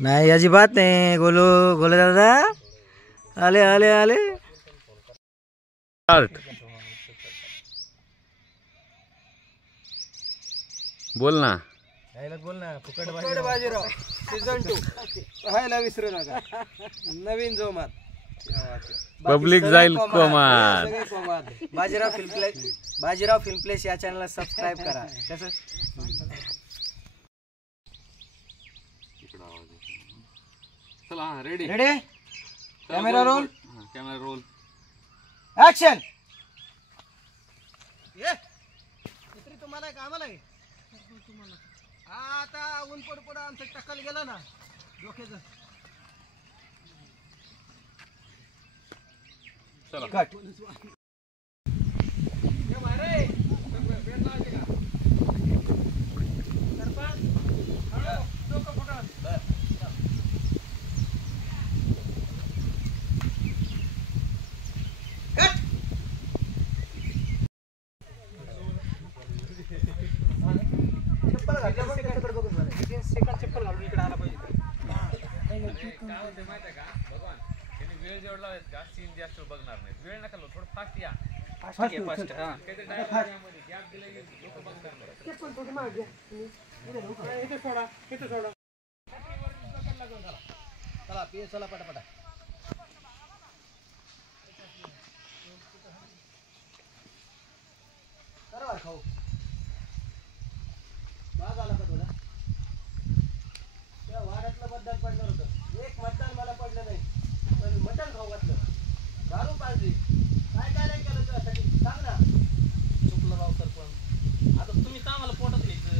नाही अजिबात नाही. गोलू गोले दादा आले आले आले. बोल ना. बोल ना. फुकट बाजीराव सीझन 2 पाहायला विसरू नका. नवीन जोमात पब्लिक जाईल कोमात. बाजीराव फिल्म प्लेस या चॅनलला सबस्क्राईब करा. कसं चला ready ready. Camera roll. Camera roll action. ये मित्र तुम्हाला आहे का आम्हाला आहे? आता ऊन पड पड आमचं टक्कल गेला ना डोक्याचं. चला कट. चप्पल घालून इकडे आला पाहिजे. भगवान त्यांनी वेळ जेवढा का सीन जास्त बघणार नाही. वेळ नका लो, थोडं फास्ट या. फास्ट हां गॅप दिले लोक बघणार नाही. चप्पल थोडी मागे घ्या. इथे सोडा इथे सोडा. चला पिये चला पटापटा. बरोबर खाऊ बाग आला का तुला? त्या वाड्यातलं मतदान पडलं होतं. एक मतदान मला पडलं नाही पण मटण खाऊ घातलं. दारू पाजली. काय काय नाही केलं तुझ्यासाठी सांग ना. चुकलं राव सरपंच. आता तुम्ही का मला पोटात घ्यायचं?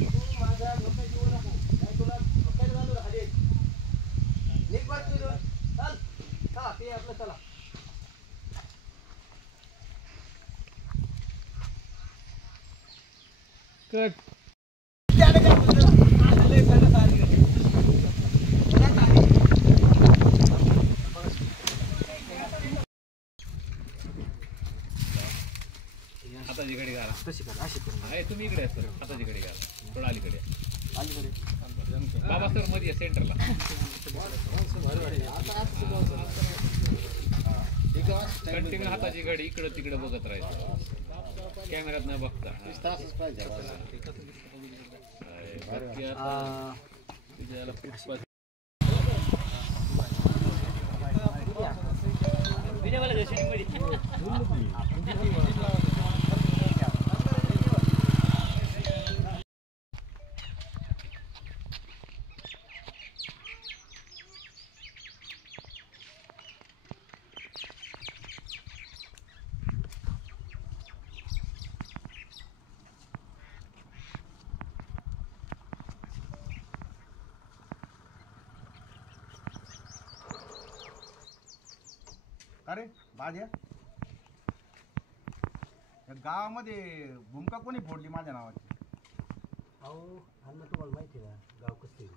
तू माझ्या डोक्यात येऊ नको नाही तुला डोक्यात घालून हले. नीट वाट चल चला ते आपलं चला. कट. हाताची घडी घाला. तशी कर अशी कर. आहे तुम्ही इकडे सर. हाताची घडी घाला. थोडं अलीकडे अलीकडे बाबा सर मध्ये सेंटरला. कंटिन्यू हाताची घडी इकडे तिकडे बघत राहायचं. कॅमेऱ्यात न बघता. अरे बाज्या गावामध्ये भूमिका कोणी फोडली माझ्या नावाची? अहो अण्णा तुम्हाला माहिती आहे का गाव कसं आहे?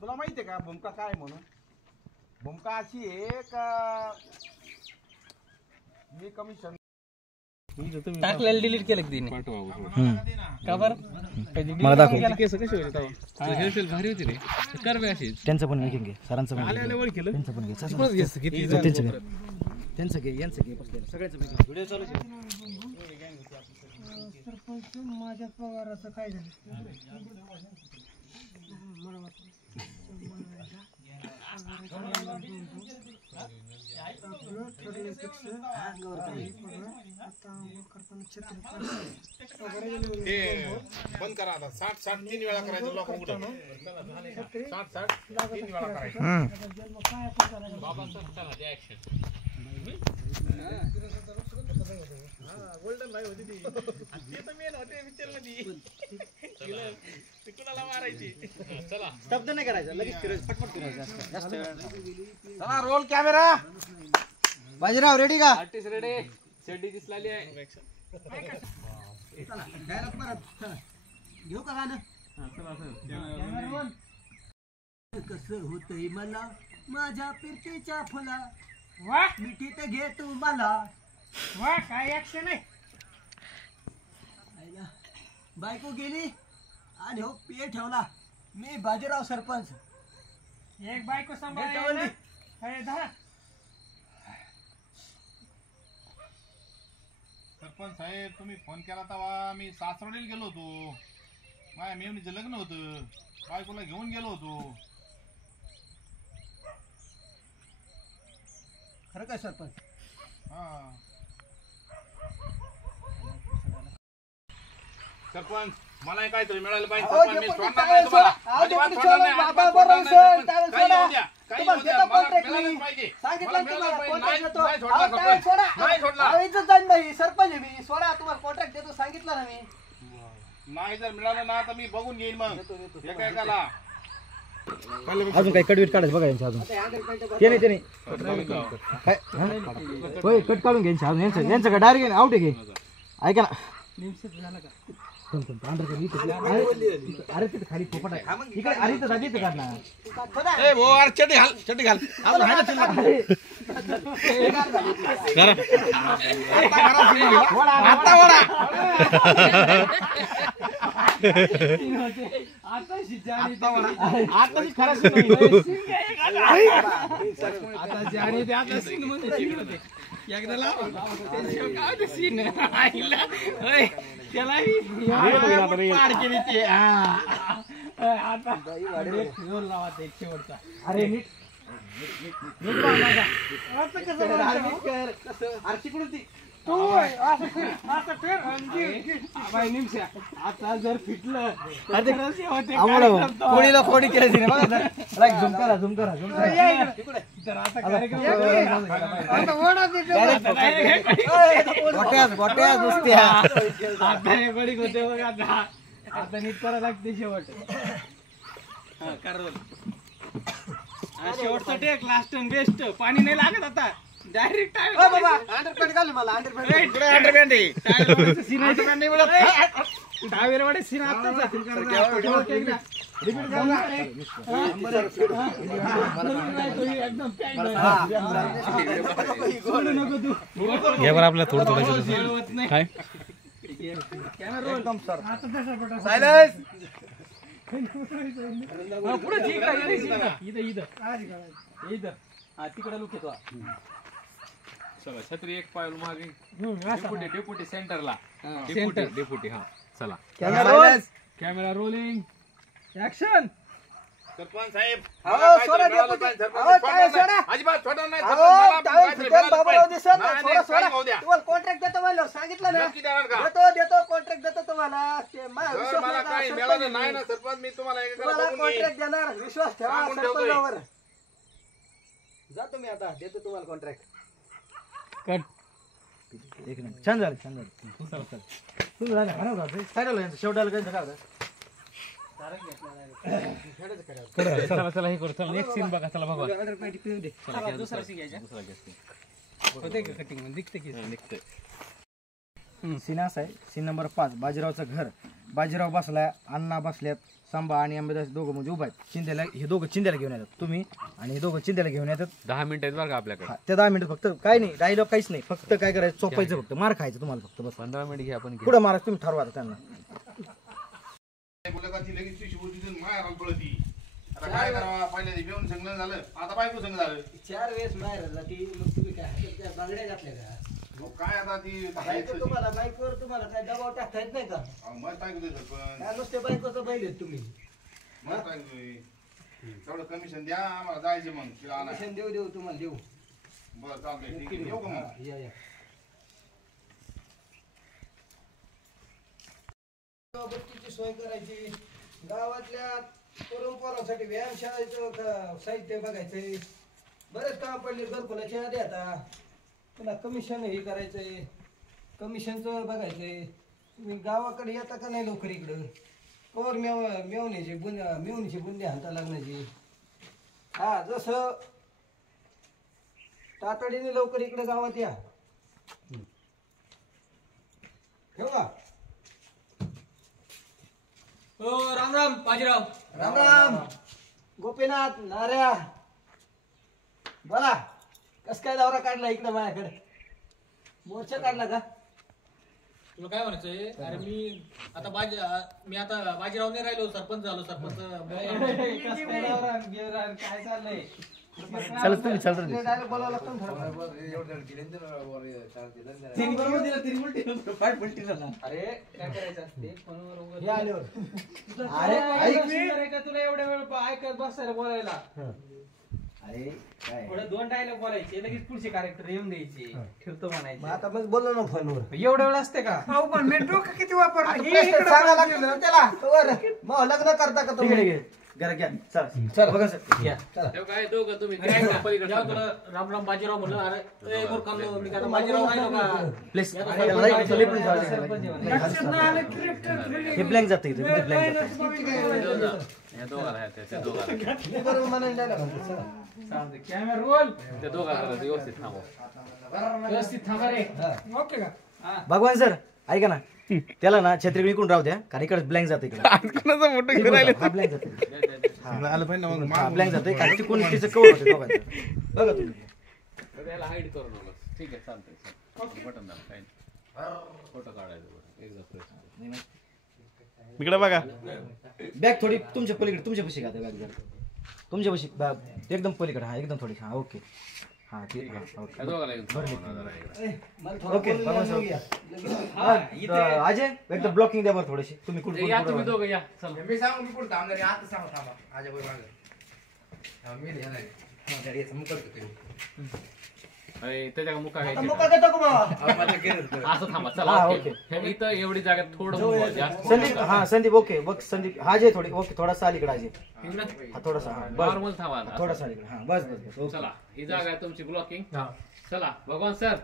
तुला माहिती आहे का भूमिका काय म्हणून? भूमिका अशी आहे का मी कमिशन टाकलेलं डिलीट केलं की तिने? का बरं? मला दाखव. केस कसे होते तेव्हा? हेअरस्टाईल भारी होती रे. करवे अशी. त्यांचं पण घे घे. सरांचं पण घे. त्यांचं पण घे. त्यांचं घे. त्यांचं घे यांचं घे. सगळ्याचं व्हिडिओ चालू आहे. सरपंच माझ्या पगाराचं काय झालं? बंद करा आता. 60 3 वेळा करायचं. लोक उघडं 60 3 वेळा करायचं. बाबा सर चला द्या ऍक्शन. गोल्डन लाईव्ह होती ती. ते तर मेन होते पिक्चर मध्ये. कुणाला मारायची? चला शब्द नाही करायचा. लगेच फिरायचं. पटपट फिरायचं. जास्त चला रोल कॅमेरा. बाजीराव रेडी का? Artist ready. शेडी दिसलाली आहे. घेऊ का गाणं? कसं होतंय मला माझ्या पिरतीच्या फुला मिठीत घे तू मला. वा काय ऍक्शन आहे. बायको गेली आणि हो पे ठेवला. मी बाजीराव सरपंच एक बायको सांभाळायला हे धरा. सरपंच साहेब तुम्ही फोन केला तेव्हा मी सासवडीला गेलो होतो. माझ्या मेवणीचं लग्न होतं, बायकोला घेऊन गेलो होतो. खरं काय सरपंच? हा सरपंच मला काहीतरी मिळालं पाहिजे. अहो, सरपंच, मी डेपुटी, सोडणार काय नाही तुम्हाला. अहो, अजिबात डेपुटी, सोडणार नाही, सोडा, अजिबात बाबा, सोडणार नाही, बरोबर, सरपंच. काय काही सोडा. होऊ द्या, काही तुम्हाला होऊ द्या. देतो मला contract मिळालंच मी. पाहिजे. सांगितलं मला ना तुम्हाला, मिळालंच पाहिजे. contract देतो. नाही सोडणार अहो, काय सरपंच. सोडा. नाही सोडणार. अहो, इज्जत जाईल नाही, सरपंच आहे मी. सोडा, तुम्हाला कॉन्ट्रॅक्ट देतो, सांगितलं ना मी. नाही जर मिळालं ना तर मी बघून घेईन मग एका अजून काही कटवीट काढायचं बघा यांचं अजून ते नाही काय होय कट काढून घ्यायचं अजून यांचं का डायरेक्ट आउट आहे की ऐका ना अरे तिथे खाली पोपट आहे इकडे अरे तर जागी काढ ना चटी घाल अरे नीट आता जर फिटलं कोणीला कोणी केलं झुम करा झुम करा झुम गोट्या दुसत्या आता नीट करा लागते शेवट शेवटचा टेक लास्ट अँड बेस्ट पाणी नाही लागत आता डायरेक्ट अंडरपॅन्ट घाल मला, अंडरपॅन्ट. आपल्याला थोडं थोडं काय एकदम सर. सायलेन्स तिकडे लोक येतो चला छत्री एक पाय मागे डेपुटी सेंटरला डेपुटी हा चला कॅमेरा रोलिंग ऍक्शन सरपंच साहेब सोडा डेपुटी. काय सोडा? अजिबात सोडणार नाही. अहो, टावेल फिटेल बाबूराव दिसत नाही. सोडा, सोडा. तुम्हाला कॉन्ट्रॅक्ट देतो म्हणलं, सांगितलं ना. देतो कॉन्ट्रॅक्ट देतो तुम्हाला. ते माझा विश्वास मला नाही का? काही सरपंच मिळालं नाही आहे ना मी. सरपंच मी तुम्हाला तुम्हाला कॉन्ट्रॅक्ट देणार, विश्वास ठेवा सांगून ठेवतोय. सरपंचावर. जा तुम्ही आता, देतो तुम्हाला कॉन्ट्रॅक्ट. एक मिनिट छान झालं छान झालं तुम्ही झालं खराब झालं सायडला शेवटाला काय झालं चला चला हे करू चला नेक्स्ट सीन बघा चला बघा अंडरपॅन्ट पिऊन दे. दुसरा सीन घ्यायचा होते का कटिंग मध्ये दिसते की सीन असा आहे सीन नंबर 5 बाजीरावचं घर बाजीराव बसलाय अण्णा बसल्यात सांबा आणि अंबादास दोघं म्हणजे उभा आहेत चिंध्याला हे दोघं चिंध्याला घेऊन येतात तुम्ही आणि हे दोघं चिंध्याला घेऊन येतात 10 मिनिटं बरं का आपल्याकडे हा, त्या 10 मिनिटं फक्त काय नाही डायलॉग काहीच नाही फक्त काय करायचं चोपायचं फक्त मार खायचं तुम्हाला फक्त बस 15 मिनिट घ्या आपण पुढे मारा तुम्ही ठरवा आता त्यांना बोलत ती लगेच पिशवी होती ती मारायला पळती. आता काय करावं पहिल्या घेऊन संगणं झालं आता बायको संग झालं 4 वेळेस बाहेर जाती, मग तुम्ही काय त्या बांगड्या घातल्या का? मग काय आता ती बायको तुम्हाला बायकोवर तुम्हाला काय दबाव टाकता येत नाही का? मग टाकू दे सरपंच काय नुसते बायकोचं बैल आहेत तुम्ही. मग टाकतोय तेवढं कमिशन द्या आम्हाला जायचं मग तिला आणायला. कमिशन देऊ तुम्हाला देऊ. बरं चालतंय ठीक आहे येऊ का मग या या. बत्तीची सोय करायची, गावातल्या तरुण व्यायामशाळेचं साहित्य बघायचंय, बरेच काम पडले घरकुलाच्या आधी आता पुन्हा कमिशन हे करायचंय, कमिशनचं बघायचंय. तुम्ही गावाकडे येता का नाही लवकर इकडं? कवर मेवणीची बुंदी हाता लागण्याची. हा जसं तातडीने लवकर इकडे गावात या. ठेवू का? हो राम राम बाजीराव. राम राम गोपीनाथ नाऱ्या. बोला कस काय दौरा काढला इकडे माझ्याकडे? मोर्चा काढला का? तुला काय म्हणायचंय? अरे मी आता बाजीराव नाही राहिलो, सरपंच झालो. सरपंच काय चाललंय? चल तुम्ही चल रे. डायरेक्ट बोलावं लागतं ना थोडं. अरे काय करायचं असते फोनवर हे आल्यावर. अरे ऐक का तुला एवढ्या वेळ ऐकत बसायला बोलायला? अरे काय थोडं 2 डायलॉग बोलायचे, लगेच पुढचे कॅरेक्टर येऊन द्यायचे, ठेवतो म्हणायचे. मग आता मग बोललो ना फोनवर. एवढ्या वेळ असते का? प्रश्न सांगायला लागले ना त्याला. वर. मग लग्न करता का तुम्ही? तिकडे घे घरा घ्या चल बघा सर घ्या काय दोघं तुम्ही काय पलीकडे जेव्हा तुला राम राम बाजीराव म्हणलं, अरे ए मूर्खांनो, मी काय आता बाजीराव राहिलो का? प्लीज सरपंच हे ब्लँक जातं इथे ब्लँक जातं. या दोघाला आहेत, त्या दोघाला मी बरोबर म्हणायला नाही लागलो. चला. चालतंय. Camera roll. त्या दोघाला व्यवस्थित थांबव. व्यवस्थित थांबा रे. ओके का? भगवान सर ऐका ना त्याला ना छत्री विकून राहू द्या कारण इकडे ब्लँक जातं इकडे हा ब्लँक जाते ब्लँक जाते कारण तिकडून तिचं कवर होते दोघांचं. बघा तुम्ही त्याला हाईड करू नका. ठीक आहे चालतंय. बटन दाब काय फोटो काढायचं एकदा फ्रेश. इकडे बघा. बॅग थोडी तुमच्या पलीकडे तुमच्या पशी का बॅग जरा तुमच्या पशी एकदम पलीकडे हा एकदम थोडी हा ओके हा ठीक आहे ओके त्या दोघाला घेऊन थांबवा जरा. मला थोडं ओके बोलून भगवान नाही सर घ्या. अजय एकदम ब्लॉकिंग द्या बरं थोडीशी तुम्ही कुठे या तुम्ही दोघं या. चल मी सांगू मी पुढे थांबणार आता सांगा थांबा आजा बरोबर मागे मी लिहिणार हा गाडी याचं मुकत होते अरे त्याच्या मुका आता घ्यायची मोका घेतो का बाबा? माझं केलं असं थांबा चला. हा, ओके. हे इथं एवढी जागा थोडं मोकळं, जास्त संदीप हा संदीप ओके बघ संदीप हा जे थोडी ओके थोडासा अलीकडे अजय हा थोडासा हा बस नॉर्मल थांबा ना. थोडासा अलीकडे हा बस बस बस ओके चला ही जागा आहे तुमची ब्लॉकिंग. चला Bhagwan sir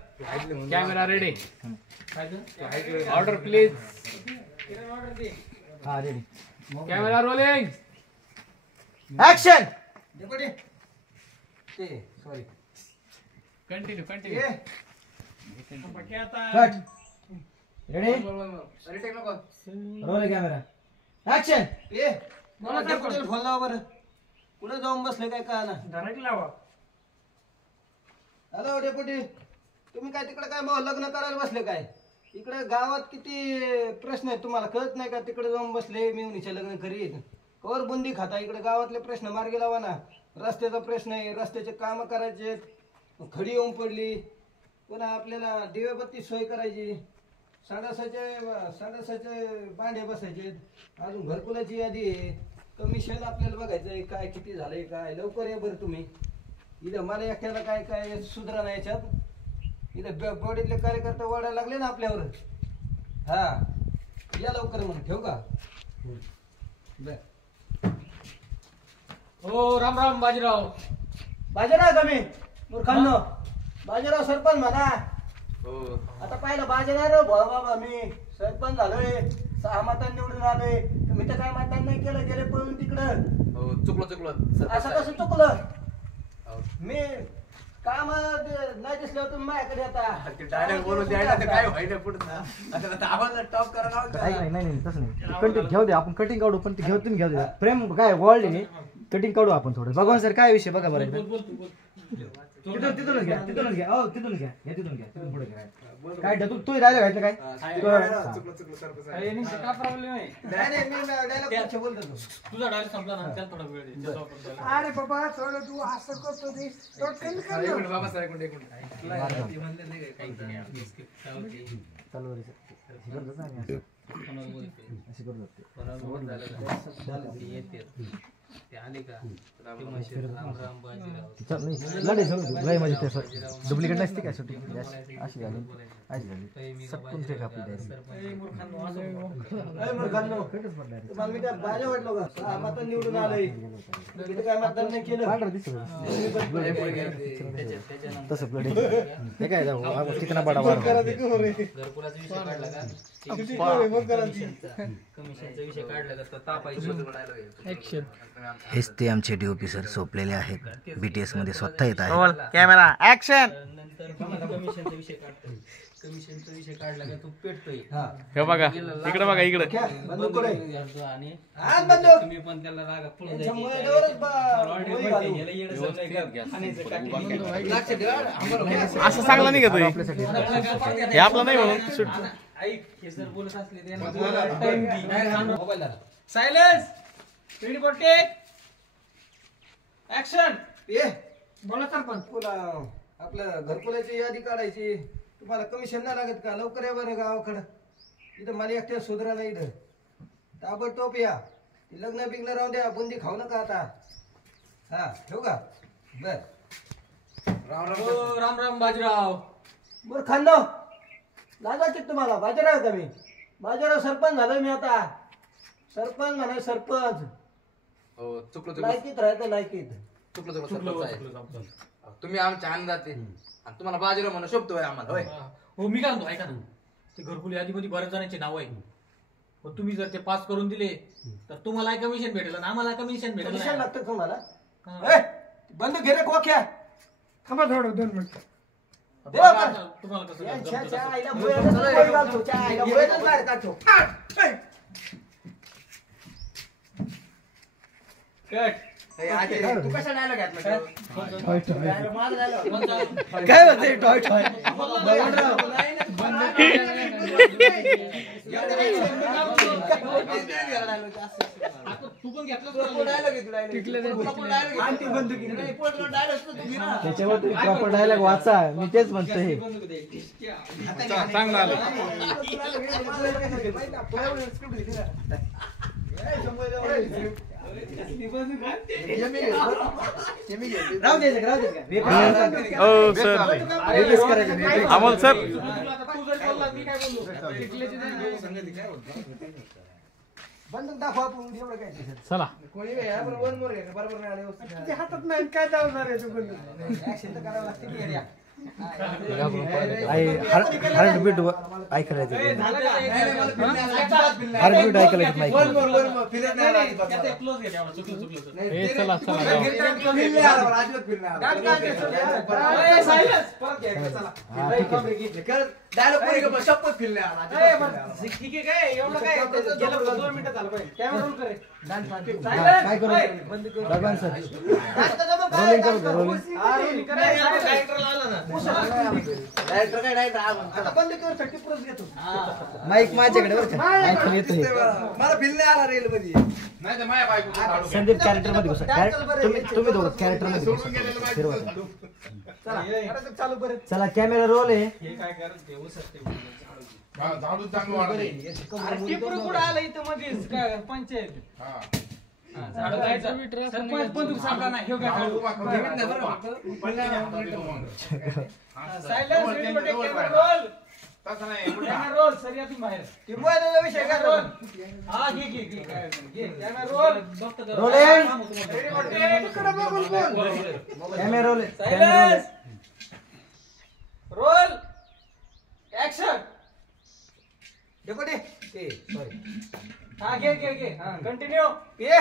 camera ready. Order please. हा ready camera rolling. Action deputy. ते सॉरी. Continue continue. ये. कट रेडी अरे टेक नको रोल कॅमेरा ऍक्शन ये. मला डेपुटीला फोन लावा बरं. कुठे जाऊन बसले काय कळना. डायरेक्ट लावा. Hello deputy. तुम्ही काय तिकडे काय मग लग्न करायला बसले काय? इकडे गावात किती प्रश्न आहेत तुम्हाला कळत नाही का? तिकडे जाऊन बसले मिवणीचे लग्न करीत कवर बुंदी खाता. इकडे गावातले प्रश्न मार्गी लावा ना. रस्त्याचा प्रश्न आहे, रस्त्याचे काम करायचे, खडी येऊन पडली, पुन्हा आपल्याला दिव्याबत्ती सोय करायची, संडासाचे भांडे बसायचे, अजून घरकुलाची यादी आहे, कमिशन आपल्याला बघायचं आहे काय किती झालंय काय. लवकर या बरं तुम्ही. इथं मला एकट्याला काय काय सुधारा नाही याच्यात. इथं बॉडीतले कार्यकर्ते ओढायला लागले ना आपल्यावर. हा या लवकर म्हणून ठेवू का? हो राम राम बाजीराव. बाजीराव कमी मूर्खांनो. बाजीराव सरपंच म्हणा. आता पाहिलं बाजीराव भाऊ बाबा मी सरपंच झालोय, 6 मतांनी निवडून आलोय. तुम्ही तर काय मतदान नाही केलं, गेले पळून तिकडं. चुकलं असं कसं चुकलं? मी काम नाही दिसल्यावर तुम्ही माझ्याकडे येता. डायरेक्ट बोलून द्यायला तर काय व्हायला पुढे आता आम्हाला टॉप करायला नाही नाही नाही तसं नाही कटिंग घेऊ दे आपण कटिंग काढू पण ते घेऊ तुम्ही घेऊ दे प्रेम काय वर्ल्ड आहे कटिंग काढू आपण थोडं. भगवान सर काय विषय बघा बरं एकदा. तिथूनच घ्या तिथूनच घ्या हो तिथून घ्या तिथून घ्या तिथून पुढे घ्या काय तू राहिला घ्यायचं काय चुकलं सरपंच काय प्रॉब्लेम आहे? नाही मी डायलॉग बोलतो. तुझा डायरेक्ट संपला ना, त्याला थोडा वेळ दे. अरे बाबा थोडं तू असं करतो ते एक मिनिट बाबा साहेब एक मिनिट चालू आहे अशी करत लढाई माझी ते डुप्लिकेट नसते काय सुटी अशी झाली अशी झाली सटकून ते कापली तुम्हाला मी काय बाजा वाटलो का? 6 मतांनी निवडून आलोय. इथं काय मतदान नाही केलं. तसं प्लेट ते काय जाऊ कितना बडा वार घरकुलाचा विषय काढला का? कमिशनचा विषय काढला का? तापायचं. हेच ते आमचे डीओपी सर सोपलेले आहेत बीटीएस मध्ये स्वतः येत आहे. Camera action. नंतर कमिशनचा विषय काढतो. कमिशनचा विषय काढला का तू पेटतोय. हे बघा इकडे बघा इकडे बंदूक कुठे? आणि आण बंदूक. तुम्ही पण त्याला रागा पळून त्याच्यामुळे एवढंच गोळी घालू. असं चांगला नाही का हे आपला नाही म्हणून ऐक हे जर बोलत असले तर यांना बोला. बोलायला time दे. मोबाईल धरा. Silence ready for take action. ये बोला सरपंच. पुन्हा आपल्या घरकुलाची यादी काढायची. तुम्हाला कमिशन नाही लागत का? लवकर या बरं गावाकडं. इथं मला एकट्या सुधरा नाही इथं. ताबडतोब या. लग्न बिग्न राहून द्या. बुंदी खाऊ नका आता. हा ठेवू का? बर राम राम बाजीराव. मूर्खांनो लागायचे तुम्हाला. बाजीराव का मी? बाजीराव सरपंच झालोय मी आता. सरपंच म्हणा सरपंच. हो चुकलो लायकीत राहतं लायकीत. चुकलो सरपंच आहे. तुम्ही आमच्या अन्नदाते आणि तुम्हाला बाजीराव म्हणून शोभतोय आम्हाला होय. हो मी काय म्हणतो ऐका ना ते घरकुल यादीमध्ये बऱ्याच जणांचे नाव आहे. मग तुम्ही जर ते पास करून दिले तर तुम्हाला कमिशन भेटेल आणि आम्हाला कमिशन भेटेल. कमिशन लागतं तुम्हाला? हा. ए, बंद घे रे खोक्या. थांबा थोडं 2 मिनिट. देवा तुम्हाला कसं यांच्या जमतं च्या तसं. आईला मुळ्यातच गोळी घालतो. च्या आईला मुळ्यातच बाहेर काढतो. कट. हे आजी, तू कशा डायलॉग घातला माझा डायलॉग काय म्हणते टॉय टॉय तू पण घेतलं त्याच्यावर तुम्ही प्रॉपर डायलॉग वाचा. मी तेच म्हणतो हे. चांगलं आलं. राहू द्यायचं का? राहू द्यायचं का? हो सर रिलीज करायचं. अमोल सर तू जर बोलला मी काय बोलू. बंदूक दाखवा आपण. एवढं काय त्याच्यात? चला कोणी वन मोर बरोबर नाही आले तुझ्या हातात नाही काय चालणार आहे? तू बंदूक ऍक्शन तर करावं लागते की येड्या. हार्ट बीट ऐकायला येते. हार्ट बीट ऐकायला येत नाही. क्लोज घे चुकलं चुकलं. चला चला डायलॉग शपथ फिरले ठीक आहे काय? एवढं काय? गेलं 2 मिनिटं झालं पाहिजे. कॅमेरा रोल करे. काय करू भगवान सर रोलिंग करू का? रोलिंग डायरेक्टर काय डायरेक्टर आता बंद कर. 30% घेतो. माईक माझ्याकडे बरं का? ऐकून येतो हे. मला फिरले आला रेल मध्ये नाही तर माझ्या बायको झाडू संदीप कॅरेक्टर मध्ये घुसा. तुम्ही दोघं कॅरेक्टर मध्ये सोडून घुसा. गेलेलं बायको फिरवा. झाडू. चला करायचं चालू बरं. चला कॅमेरा रोल आहे. हे काय करत देऊ सकते. हा, झाडू चांगलं वाटलं. कुठं आलं इथं मध्येच काय पंचायत. हा. झाडं जायचं. सरपंच बंदूक सापडा नाही. हे काय झाडू झाडू? उभा करून हा, सायलेन्स जवळ रेडी त्यांच्या फॉर टेक जवळ कॅमेरा पाहिजे. रोल. तसं नाही उलटा. Camera roll. सर या तुम्ही बाहेर. टिंबवायचा विषय काय रोल. रोल? हा घे घे घे काय घे camera roll. Rolling. Ready for take. Camera roll आहे. कॅमेरा रोल सायलेन्स आहे. Roll action. डेपुटी ते सॉरी. हा घे घे घे कंटिन्यू. ये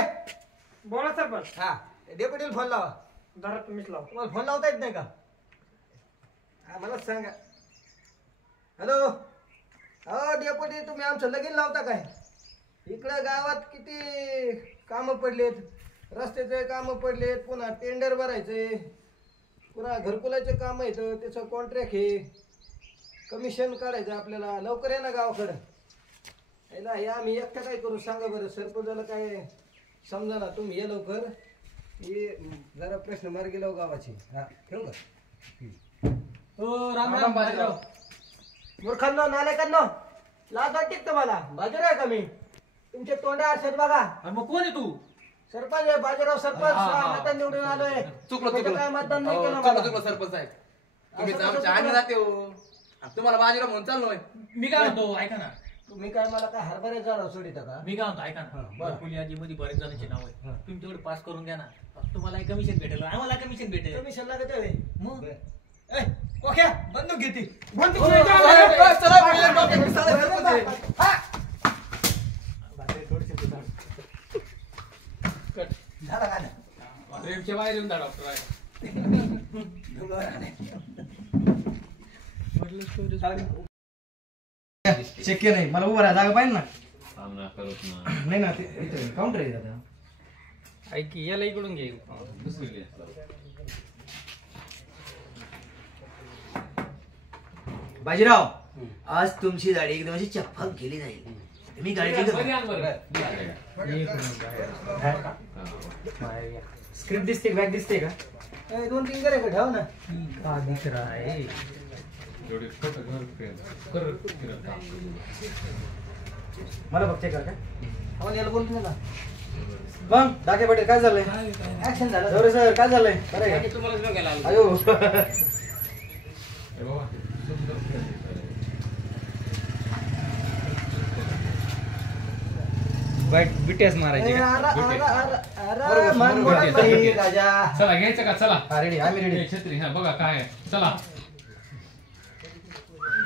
बोला सरपंच. हा डेपुटीला फोन लावा. जरा तुम्हीच लाव. तुम्हाला फोन लावता येत नाही का? हा मला सांगा. हॅलो. हो डेपुटी तुम्ही आमचं लगीन लावता काय? इकडं गावात किती कामं पडलेत. रस्त्याचे कामं पडलेत. पुन्हा टेंडर भरायचे. पुन्हा घरकुलाचे कामं येतं. त्याचं कॉन्ट्रॅक्ट हे कमिशन काढायचं आपल्याला. लवकर या ना गावाकडं. याला या आम्ही एकटं काय करू सांगा बरं. सरपंचाला काय समजा ना. तुम्ही ये लवकर. हे जरा प्रश्न मार्गी लावू गावाची. हा ठेवू का? हो राम राम बाजीराव. मूर्खांनो नालायकांनो लाज वाटते का तुम्हाला? बाजूला आहे का मी? तुमचे तोंड आरशात बघा. अरे मग कोण आहे तू? सरपंच आहे बाजीराव सरपंच. हा, हा. मतदान निवडून आलोय. चुकलो म्हणजे काय मतदान नाही केलं चुकलो मला. सरपंच साहेब तुम्ही असं आमच्या कसं आम्ही चुकलं? जाते हो आणि तुम्हाला बाजीराव म्हणून चाललोय. मी काय म्हणतो ऐका ना. तुम्ही काय मला काय हरभरे झाला सोडिता का? मी काय म्हणतो ऐका ना. घरकुल यादीमध्ये बरेच जणांचे नाव आहे. तुम्ही तेवढे पास करून द्या ना. तुम्हाला कमिशन भेटेल आम्हाला कमिशन भेटेल. कमिशन लागत आहे. मग ए कोक्या बंदूक घेते. बंदूक चला पहिले डोक्यात घुसायला सरपंच आहे. झाला का नाही? रेमच्या बाहेर येऊन जा डॉक्टर आहे. चेक केलं नाही. मला उभं राहा जागा पाहिजे ना. सामना करत ना नाही ना ते काउंटर आहे दादा. ऐक की, याला इकडून घे. दुसरी घे. बाजीराव आज तुमची दाढी एकदम अशी चप्पक केली जाईल. मी काळजी करतो. स्क्रिप्ट दिसते बॅग दिसते का? 2-3 करे ठेव ना. हा दिस रहा है. मला बघते का आपण याला बोलतो ना. मग डाके पाटील काय झालंय? ऍक्शन झालं. दौरे सर काय झालंय? बरं आहे का? तुम्हालाच बघायला आलो. अयो बिट्यास मारायचे का? अरे मन मोडत नाही राजा. चला घ्यायचं का? चला हा रेडी आम्ही रेडी. छत्री हा बघा काय आहे. चला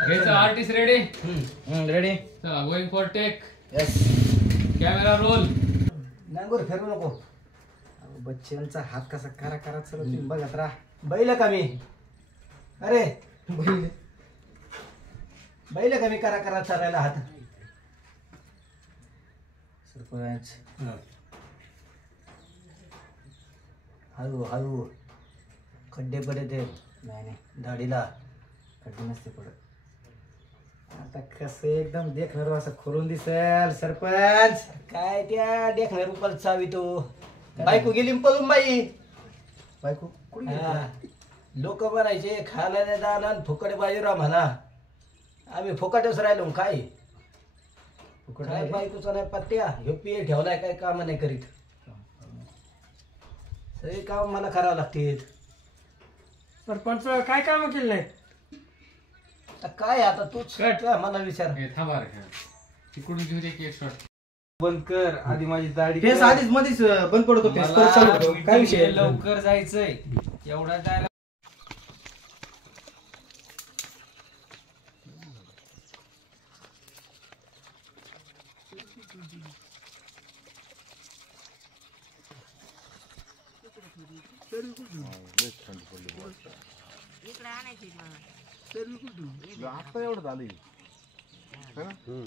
घ्यायचं. Artist ready? रेडी. चला going for take. Yes. Camera roll. नांगोर फिरू नको. बच्चांचा हात कसा करा करा चला तुम्ही बघत राहा. बैल कमी. अरे बैल कमी करा चालायला हात. सरपंच हळू हळू खड्डे पडे ते नाही दाढीला. खड्डे नसते पडत. आता कसं एकदम देखणार असं खोलून दिसेल सरपंच. काय त्या देखण्या रुपाला चावितो. बायको गेली न पळून बाई. बायको कुठे गेली? लोक म्हणायचे खायला नाही दाना फुकट बाजीराव म्हणा. आम्ही फुकटच राहिलो काय. काय बायकोचा नाही पत्त्या. ह्यो पिये ठेवलाय काय काम नाही करीत. सगळे काम मला करावं लागतील. सरपंच काय काम केलं नाही? आता काय आता तूच तुझ्या मला विचार. हे थांबा रे. तिकडून घेऊ दे की एक शॉट. बंद कर आधी माझी दाढी. फेस आधीच मध्येच बंद पडतो. फेस परत चालू होतो. काय विषय? लवकर जायचंय एवढा जायला.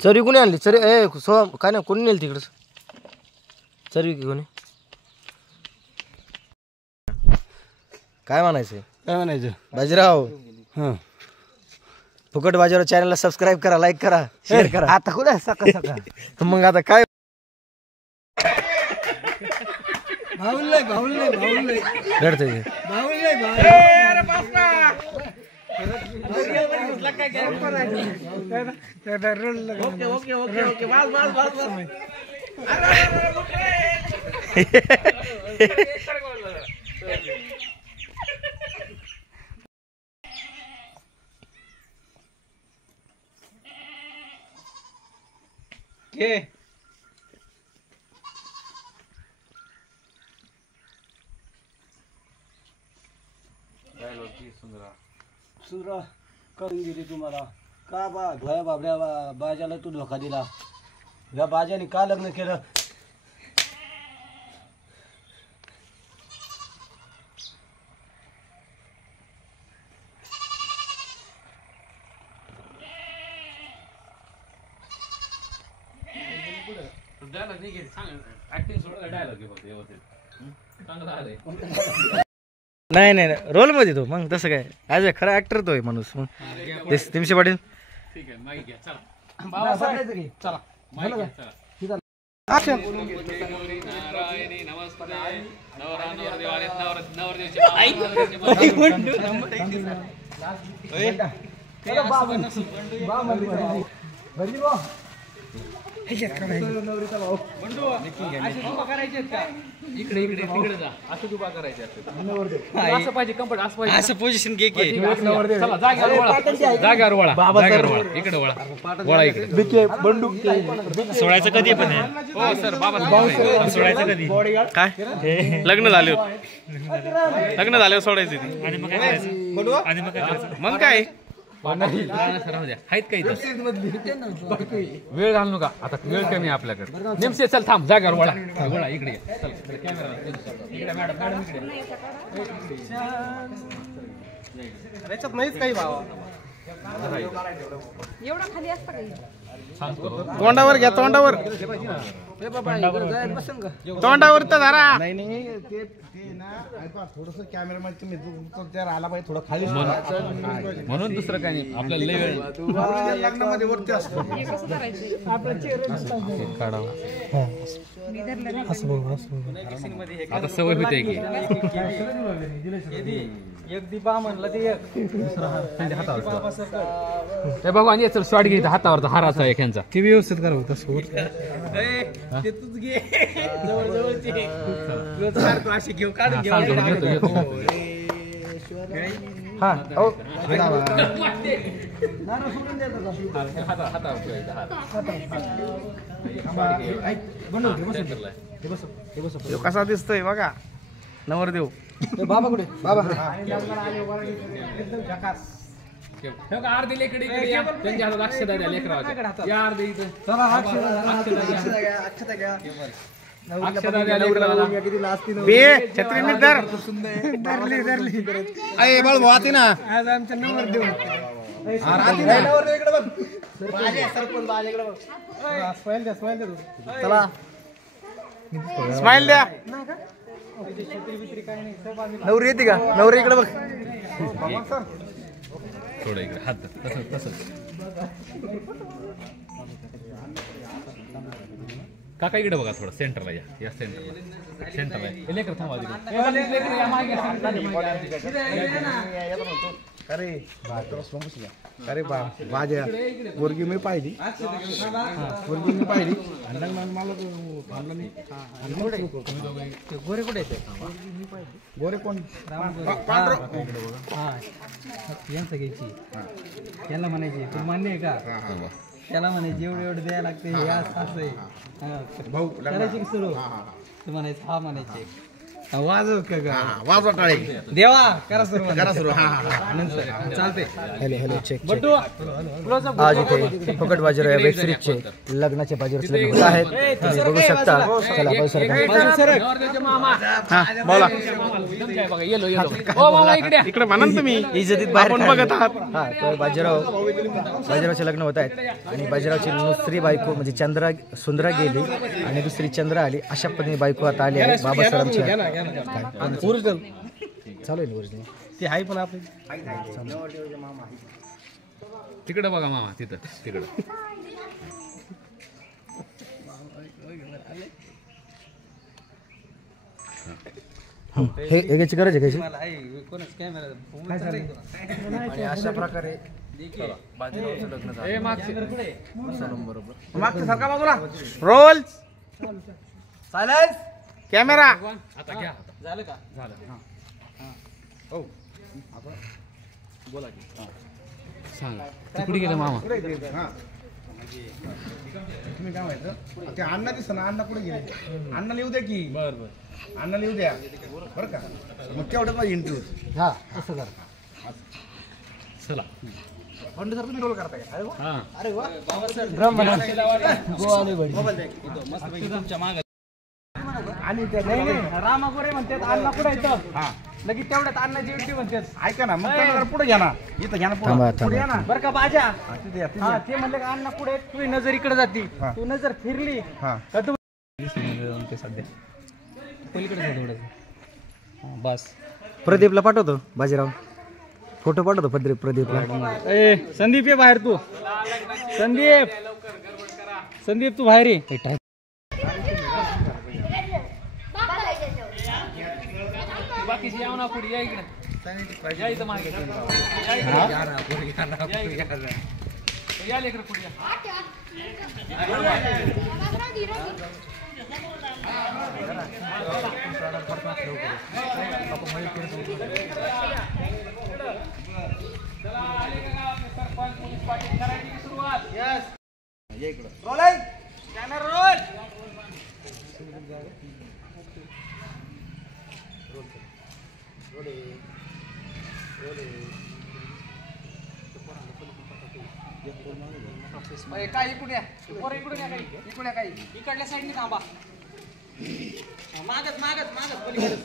चरवी कोणी आणली? चरवी काय नाही कोणी नेली तिकडं? चरवी की कोणी? काय म्हणायचं? काय म्हणायचं बाजीराव फुकट बाजीराव चॅनलला सबस्क्राईब करा, लाईक करा, शेअर करा. आता कुठे सकाळ सकाळ मग आता काय रडतंय? सुरा करून गेली तुम्हाला का बा धोया बाबड्या बाजाला तू धोका दिला. या बाजाने का लग्न केलं? ऍक्टिंग सोडा डायलॉग घे फक्त व्यवस्थित. चांगलं आलंय. नाही नाही रोल मध्ये तो. मग तसं काय ॲज अ खरा ऍक्टर तो आहे माणूस. मग तिमशे पाटील ठीक आहे माईक घ्या. चला बसायचं की? चला माईक घ्या. चला नारायणी नमस्ते. नवरा नवरदेव आले. नवरदेवची इकडे इकडे तिकडे जा. असं उभा करायचे असं पाहिजे. कम्फर्ट असं पाहिजे. असं पोझिशन घे की. चला जाग्यावर वळा. जाग्यावर वळा. जाग्यावर वळा. इकडे वळा. वळा इकडे. सोडायचं कधी पण आहे? हो सर बाबा सोडायचं कधी? काय लग्न झाले लग्न झाल्यावर सोडायची ती. आणि मग काय करायचं? आणि मग काय करायचं? मग काय आहेत काही वेळ घालू नका. आता वेळ कमी आहे आपल्याकडे. नेमसे चल थांब. जाग्यावर वळा. वळा इकडे. चल इकडे कॅमेरा इकडे. मॅडम मॅडम इकडे. त्याच्यात नाहीच काही भावा. एवढा खाली असतं काही. तोंडावर घ्या तोंडावर. हे बाबा इकडं जायला बसन का तोंडावर तर धरा. नाही नाही ते ना ऐका थोडस कॅमेरामध्ये तुम्ही त्या आला पाहिजे थोडं खाली म्हणून दुसरं काही नाही आपल्याला लय वेळ नवरीच्या लग्नामध्ये वरती असतो आता सवय होते की एक दिबा म्हणलं ते एक हे भगवान चल शॉट घे हातावरचा हाराचा एक ह्यांचा ती व्यवस्थित करा होता ते तूच घे जवळ अशी घेऊ काढून घेऊ हा हो कसा दिसतोय बघा नवरदेव. बाबा कुठे बाबा अर्धे लेकडे त्यांच्या हातात अक्षदा द्या लेकराच्या या अर्धे इथं चला अक्षदा द्या लेकराला बे छत्री नीट धर. अरे बाळ वाती ना आज आमचा नंबर देऊ चला स्माइल द्या. नवरी येते का नवरी इकडे बघ थोडं इकडे हात तसं तसं काका इकडे बघा थोडं सेंटरला या सेंटरला हे लेकर थांबा अरे अरे बा माझ्या पोरगी मी पाहिली पोरगी मी पाहिली आणि लग्नाला मला थांबला नाही गोरे कुठे गोरे कोण हा यांचं घ्यायची त्याला म्हणायची तू मान्य आहे का त्याला म्हणायची एवढं एवढं द्यायला लागते हे असं आहे भाऊ करायची की सुरू तू म्हणायचं हा म्हणायचे वाजव का वाजवा टाळे देवा करा सुरू चालते हॅलो हॅलो चेक आज इथे फुकट बाजीराव या वेब सिरीजचे लग्नाचे बाजीरावचे लग्न होत आहेत तुम्ही बघू शकता चला बोला इकडे इकडे म्हणा ना तुम्ही इज्जतीत बाहेर आपण बघत आहात. हा तर बाजीरावचे लग्न होत आहेत आणि बाजीरावची दुसरी बायको म्हणजे चंद्रा सुंदरा गेली आणि दुसरी चंद्रा आली अशा पद्धतीने बायको आता आली आहे बाबासाहेबांची ओरिजिनल चालू आहे ओरिजिनल ते आहे पण आपली तिकडे बघा मामा तिथं तिकडं हे याची गरज आहे कशी आणि अशा प्रकारे मागच्या सारखा बाजूला रोल सायलेन्स कॅमेरा. आता घ्या झालं का झालं बोला की सांगा ते कुठे गेलं मामा तुम्ही काय माहिती ते अण्णा दिसत ना अण्णा कुठे गेले अण्णाला येऊ द्या की बर बर अण्णाला येऊ द्या बरं का मग तेवढं माझी इंटरव्ह्यू हा असं कर चला फंड सर तुम्ही रोल करताय अरे वा. हा अरे वा तुमच्या मागे आणि त्या रामा कुठे म्हणतात अण्णा कुठे येतं लगेच तेवढ्यात अण्णाची एंट्री म्हणतात ऐका ना मग त्याला पुढे घ्या ना इथं घ्या ना थांबा, पुढे घ्या ना बरं का बाजा तिथे या, तिथे हा या. ते म्हणले का अण्णा कुठे आहेत? तुझी नजर इकडे जाती हा. तू नजर फिरली हा का तू सध्या पलीकडे बस प्रदीपला पाठवतो बाजीराव फोटो पाठवतो प्रदीपला संदीप ये बाहेर तू संदीप तू बाहेर ये बाकीची यावं ना पुढे या इकडे या इथं मागे या लेकर पुढे या रोलिंग कॅमेरा रोल काय इकडे या पोरं इकडून या काही इकडे या काही इकडल्या साईडने थांबा मागत पलीकडे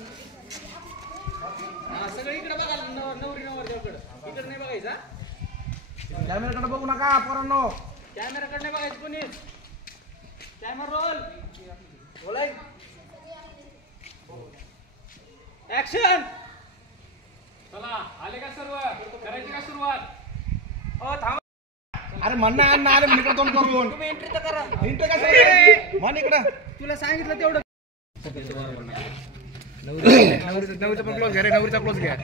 सगळं इकडे बघा नवरी नवरदेवाकडे इकडे नाही बघायचं कॅमेराकडे बघू नका पोरांनो कॅमेराकडे नाही बघायचं कोणी कॅमेरा रोल बोलाय ऍक्शन. चला आले का सर्व, करायची का सुरुवात? ओ थांबा. अरे म्हणणं अण्णा आले म्हणे इकडं तोंड करून. तुम्ही एंट्री तर करा. इंटर कसं म्हण इकडं. तुला सांगितलं तेवढं. नवरीचा पण क्लोज घ्या रे, नवरीचा क्लोज घ्या.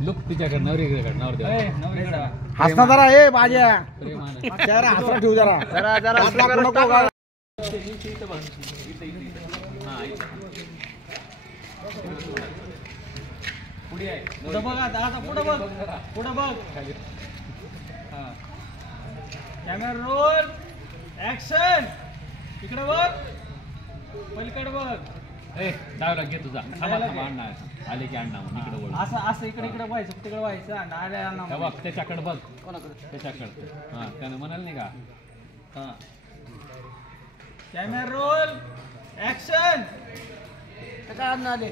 लुक तिच्याकडे नवरीकडे नवरदेव हसना जरा ए बाज्या. प्रेमानं. चेहरा हसरा ठेवू जरा. जरा नको का. पुढे आहे. पुढं बघ आता पुढं बघ. पुढं बघ. Camera roll action. इकडे बघ, पलीकडे बघ. ए डावला घे तुझा. थांबा थांबा अण्णा आले की अण्णा मग इकडे वळ. असं इकडे व्हायचं, तिकडे व्हायचं. हे बघ त्याच्याकडे बघ. त्याच्याकडे. हा त्यानं म्हणाल नाही का. हा कॅमेरा रोल ऍक्शन. काय अण्णा आले?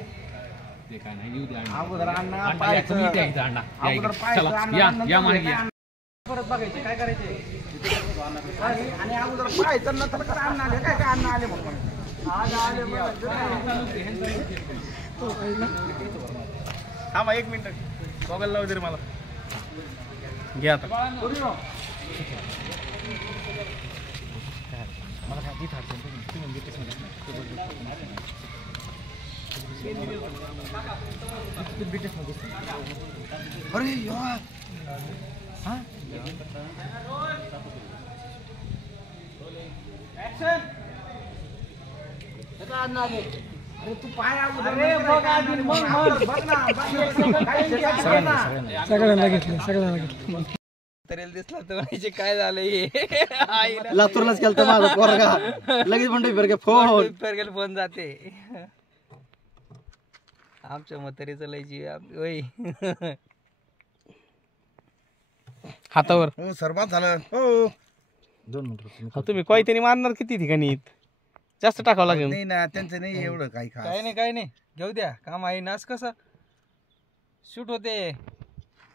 ते काय नाही येऊ दे अण्णा. अगोदर अण्णा अण्णा पाहायचं. याचं इथे अण्णा या अगोदर इकडे. पाहायचं चला अण्णा, या नंतर या मागे या. परत बघायचे काय करायचे. आणि अगोदर पाहायचं नंतर करा अण्णा आले. काय अण्णा आले म्हणून. थांबा 1 मिनिट. बघायला लावू दे रे मला. घे आता. अरे यार अरे तू पाय सगळ्यांना घेतलं. तरी दिसला तर म्हणजे काय झालंय. लातूरलाच केलं तर माझा पोरगा लगेच म्हणतो फोन फोन जाते. आमच्या म्हातारीचं लय जीव होय. हातावर हो सर्वात झालं. हो 2 मिनिट. हा, तुम्ही कोयत्याने मारणार किती ठिकाणी जास्त टाकावं लागेल. नाही ना त्यांचं नाही एवढं काही खास. काय नाही घेऊ द्या. काम आहे नाच कसं शूट होते.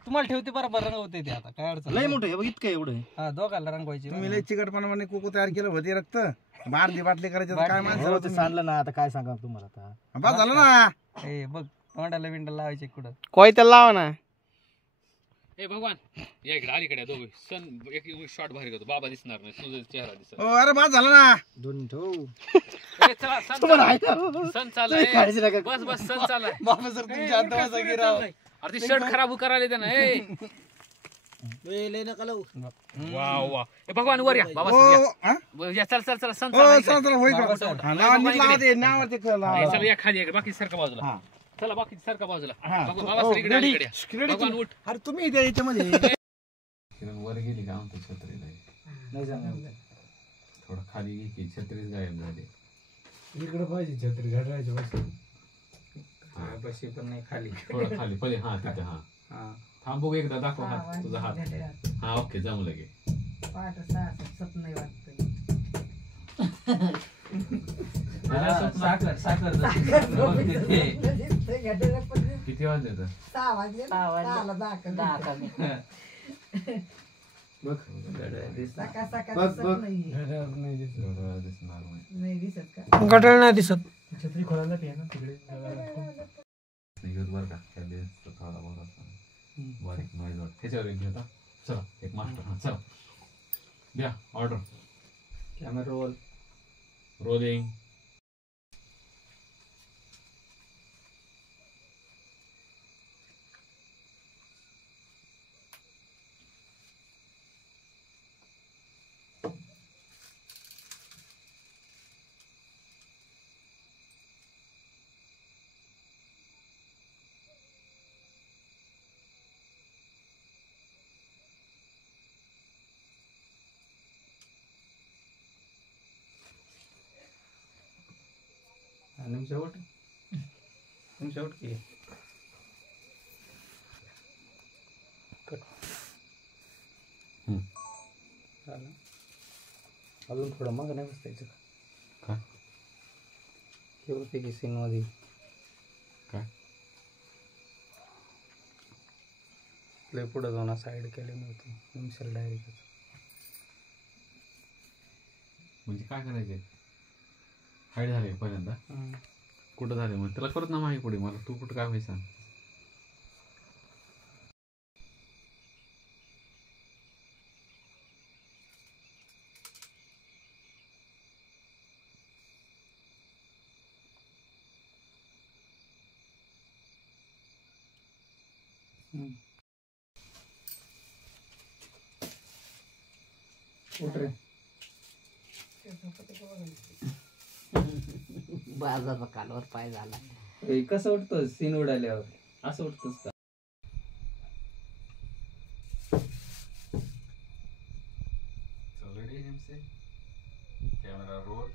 तुम्हाला ठेवते बरोबर रंग होते ते. आता काय अडचण लय मोठं आहे बघ, इतकं एवढं आहे. हा दोघांना रंगवायचे. तुम्ही लय चिकटपणाने कोको तयार केलं होते रक्त बाटली बाटली करायचं तर काय माणसं हो, ते सांडलं ना आता काय सांगा तुम्हाला आता. बस झालं ना. ए बघ तोंडाला बिंडाला लावायचे कुठं. कोयत्याला लावा ना. ए भगवान या इकडे अलीकडे दोघे सन एक शॉट भारी करतो. बाबा दिसणार नाही, तुझा चेहरा दिसत. हो अरे बस झालं ना. 2 मिनिट. हो ए, चला सण चाललाय. बस सण चाललाय. बाबा सर तुमच्या अंतवासा गिराव. अरे ते शर्ट खराब करायला त्यानं. ए लय नका लावू. Wow wow. ए भगवान वर या. बाबा हो सर हा? या. चल चल चला सण हो चाललाय. चला चला होईल का. हा, लावा, नीट लावा ते नावावर ते लावा. चला या खाली इकडे. बाकी सारखा बाजूला. हा. चला बाकी सारखा बाजूला. हा. बाबा हो, सर इकडे ready. अलीकडे या. Ready. भगवान उठ. अरे तुम्ही इथे याच्यामध्ये वर गेली का आमच्या छत्रीला. नाही सांगा. थोडं खाली घे की छत्रीच गायब झाली. इकडे पाहिजे छत्री घडवायची बस पण नाही खाली. थोडं खाली पहिले. हा तिथे. हा थांब बघू एकदा दाखव हात तुझा हात. हा ओके जमलं गे. साखर किती वाजले तर 6 वाजले. 6ला बघ सकाळ सकाळ बघ, दिसत बघ. नाही. दिसणार नाही. नाही दिसत का. गटाळ नाही दिसत. छत्री खोलायला ना तिकडे. निघत बरं का त्या दिवस थोडा बहुत असं बारीक नॉईज वाटत. त्याच्यावर एक घेता. चला एक मास्टर. हा चला द्या ऑर्डर. Camera roll rolling. शेवट की अजून थोडं मग नाही बसतायचं काय केवढं पैकी सीन मध्ये काय लय पुढं जाऊन साईड केले नव्हते निमिषाला डायरेक्ट. म्हणजे काय करायचे हाईड झाले पहिल्यांदा कुठं झाले मग त्याला करत ना माहिती पुढे मला तू कुठं काय व्हायचं सांग. उठ रे. बाजाचा कालवर पाय झाला. कसं उठतोस सीन उडाल्यावर असं उठतोस का? रेडी हिमसे कॅमेरा रोल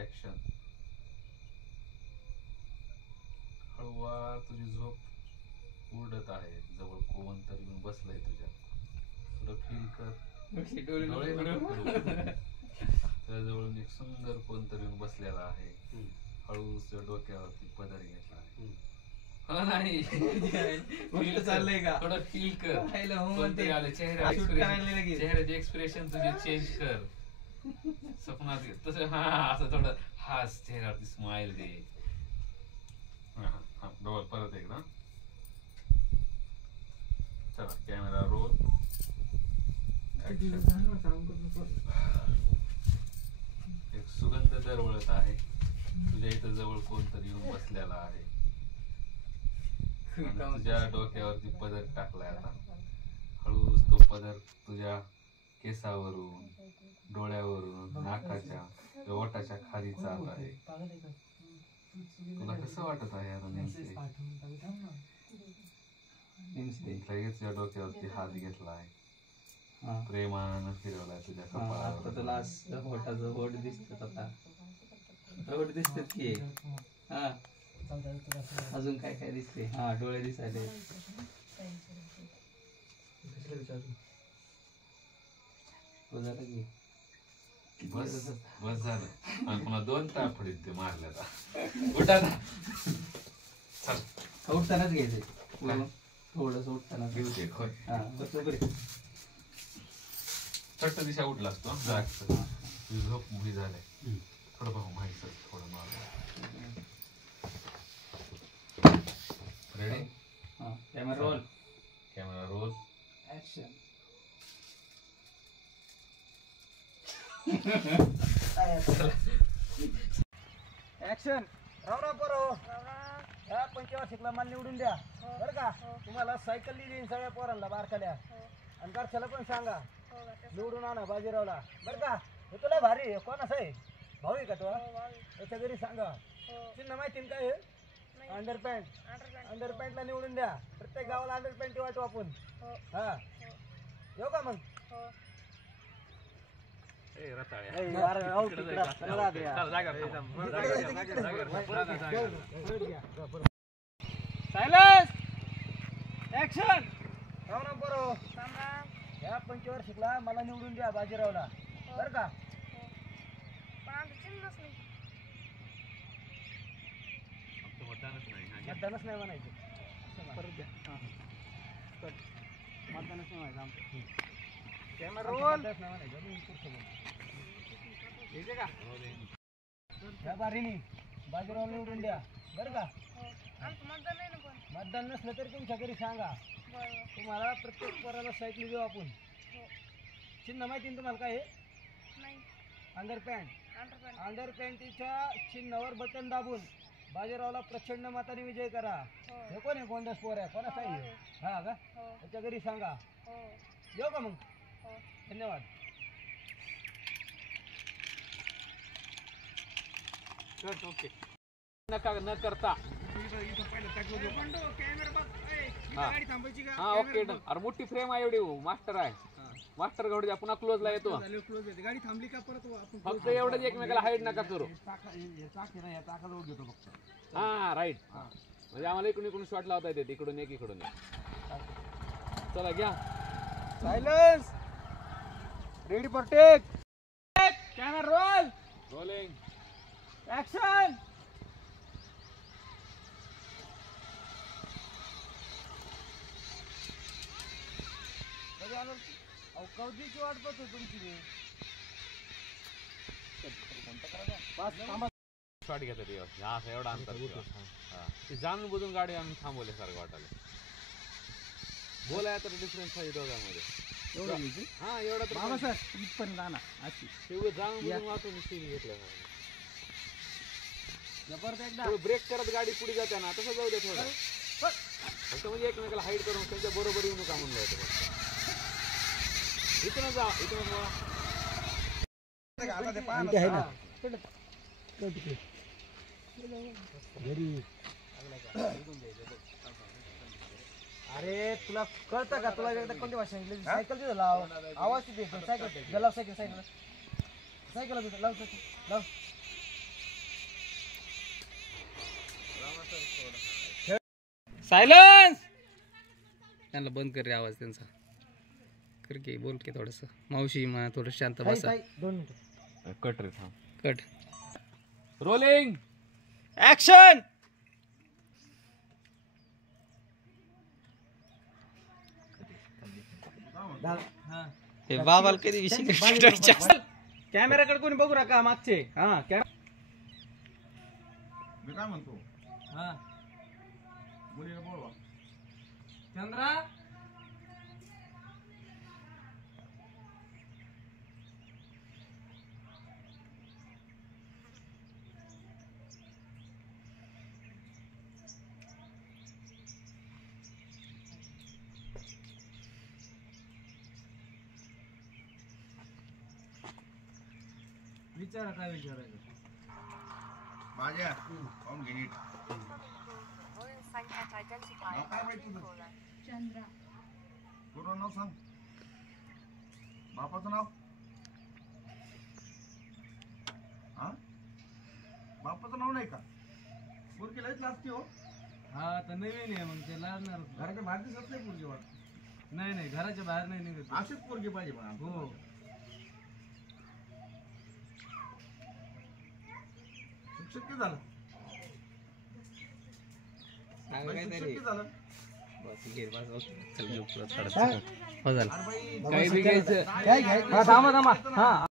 ऍक्शन. हळूवार तुझी झोप उडत आहे. जवळ कोण तरी येऊन बसलंय तुझ्या. थोडं फील कर. डोळे नको फिरवू. त्याजवळून एक सुंदर कोणतरी येऊन बसलेला आहे. हळूच डोक्यावरती पदर घेतला आहे. चाललंय का? थोडं फील कर. कोणतरी आलं. चेहऱ्याचे एक्सप्रेशन तुझे चेंज कर. स्वप्नात तसं हा असं थोडं हास चेहऱ्यावरती स्माइल दे. हा डोळ परत एकदा. चला कॅमेरा रोल. एक सुगंध दरवळत आहे. तुझ्या इथं जवळ कोणतरी येऊन बसलेला आहे. आणि तुझ्या डोक्यावरती पदर टाकलाय आता. हळूच तो पदर तुझ्या केसावरून डोळ्यावरून नाकाच्या ओठाच्या खाली जात आहे. तुला कसं वाटत आहे आता नेमके? लगेच तुझ्या डोक्यावरती हात घेतला आहे. प्रेमानं फिरवलाय तुझ्या कपाळावर. तुला होटाचं होट दिसत आता. होट दिसतात की हा. अजून काय काय दिसते? हा डोळे दिसायले. बस बस झालं. आणि पुन्हा 2 तापडीत ते मारल्यात. उठा ना. चल उठतानाच घ्यायचे. थोडस उठताना घेऊ ते खोय. हा बरोबर. चट्ट दिशा उठला असतो. तुझी झोप मुही झालाय. थोडं भाऊ माहिती थोडं मार. Ready. Camera roll. Camera roll action. Action. Ram पोरो. ह्या पंचवार्षिकला मला निवडून द्या बरं का. तुम्हाला सायकल दिली सगळ्या पोरांना बारकाल्या. आणि घरच्याला पण सांगा निवडून आणा बाजीरावला बरं का. हे तुला भारी आहे. कोणाचं आहे? भाऊ आहे का तुला? त्याच्या घरी सांगा. चिन्ह माहिती काय आहे? अंडरपॅन्ट. अंडरपॅन्टला निवडून द्या. प्रत्येक गावाला अंडरपॅन्ट वाटू आपण. हा येऊ का मग? Silence action. राम राम पोरो. ह्या पंचवार्षिकला मला निवडून द्या बाजीरावला बरं का. मतदानच नाही म्हणायचं. परत द्या. मतदानच नाही म्हणायचं आमचं. Camera roll. ठीक आहे का? ह्या बारीनी बाजीराव निवडून द्या बरं का. मतदान नसलं तरी तुमच्या घरी सांगा. तुम्हाला प्रत्येक पोराला सायकल देऊ आपण. चिन्ह माहिती ना तुम्हाला काय आहे? अंडरपॅन्ट. अंडरपॅन्टीच्या चिन्हावर बटन दाबून बाजीरावला प्रचंड मताने विजय करा. हे कोण आहे? गोंडस पोर आहे. कोणाचा आहे? हा का? त्याच्या घरी सांगा. येऊ का मग? धन्यवाद. ओके. न करता हा ओके डन. अरे मोठी फ्रेम आहे एवढी. मास्टर आहे. मास्टर घडू द्या. पुन्हा क्लोज ला येतो. गाडी थांबली का परत फक्त एवढंच एकमेकाला हाईड नका करू. हा राईट. म्हणजे आम्हाला इकडून शॉट लावता येते. इकडून एक इकडून एक. चला घ्या. Silence. Ready for take. Camera roll. Rolling action. कधीची वाट बघतो तुमची. शॉट घेतात व्यवस्थित हा असं एवढा अंतर ठेवा. हा ते जाणून बुजून गाडी आणून थांबवल्यासारखं वाटायला बोलाय तर डिफरन्स आहे दोघांमध्ये हा एवढा तर तेवढं जाणून बुजून वाचून स्टील घेतलं ब्रेक करत गाडी पुढे जाते ना तसं जाऊ दे थोडं फक्त म्हणजे एकमेकाला हाईट करून त्यांच्या बरोबर येऊ नका म्हणलं होतं इथूनच जा इथूनच अरे तुला कळतं का तुला एकदा कोणती भाषा सांगितली सायकल तिथं लाव आवाज तिथे सायकल लाव सायकल सायकल सायकल लाव सायकल लाव सायलन्स त्यांना बंद कर रे आवाज त्यांचा कर की बोल की थोडस मावशी मा थोडं शांत बसा 2 मिनिटं कट रे थांब कट रोलिंग ऍक्शन हे बाबाला कधी विषय कॅमेराकडे कोणी बघू नका मागचे हा मी काय म्हणतो हा मुलीला बोलवा चंद्रा विचारा काय विचारायचं माझ्या पाहून घे नीट काय माहिती तुझं चंद्रा पूर्ण नाव सांग बापाचं नाव हा बापाचं नाव नाही का पोरगी लयच लागते हो हा तर नवीन आहे मग ते लागणार घराच्या बाहेर दिसत नाही पोरगी वाटत नाही घराच्या बाहेर नाही निघत अशीच पोरगी पाहिजे पण हो शिक्षक किती झालं शिक्षक किती झालं हो झालं काय थांबा हा